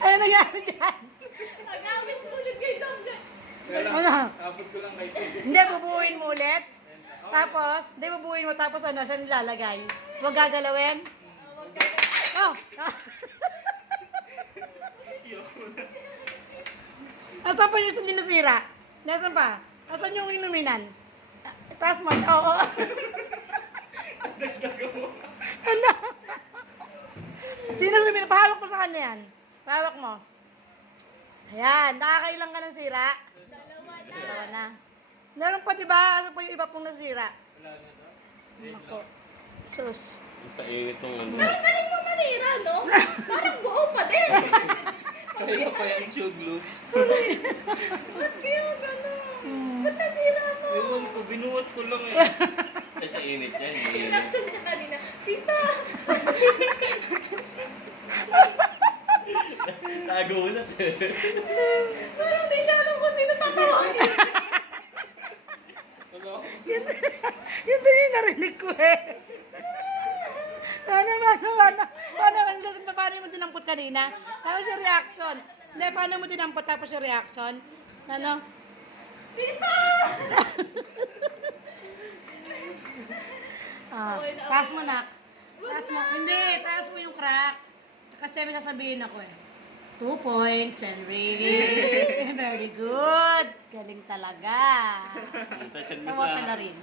Ano nangyari dyan? Nagamit mo ulit kay Tom. Ano? Abot ko lang kay Tom. Hindi, bubuuin mo ulit. Tapos, hindi bubuuin mo tapos ano, saan nilalagay? Huwag gagalawin. Oh! Asan pa yung hindi nasira? Nasaan pa? Asan yung inuminan? Taas mo. Oo. Ano? Sino sumina? Pahawak mo sa kanya yan. Pahawak mo. Ayan. Nakakailang ka ng sira? Dalawa na. Meron pa diba? Ano pa yung iba pong nasira? Wala na daw. Ako. Sus. Ang tainit ng ano. Pero galing mo manira, no? Parang buo pa din. Kaya pa yung show glue. Ba't kaya gano'n? Ba't nasira mo? Ewan ko, binuhat ko lang eh. Ay, sa init yan. Hindi yan. Reaction niya kanina. Tita! Nagulat eh. Parang di siya alam kung sino tatawanin. Ano? Yun din yung narinig ko eh. Paano mo dinampot kanina? Tapos yung reaction. Hindi, paano mo dinampot tapos yung reaction? Ano? Tita! Taas mo, nak. Taas mo. Hindi, taas mo yung crack. Kasi may sasabihin ako eh. 2 points, Enrique. Very good. Galing talaga. Ang tasan mo Tawag sa... ka na rin.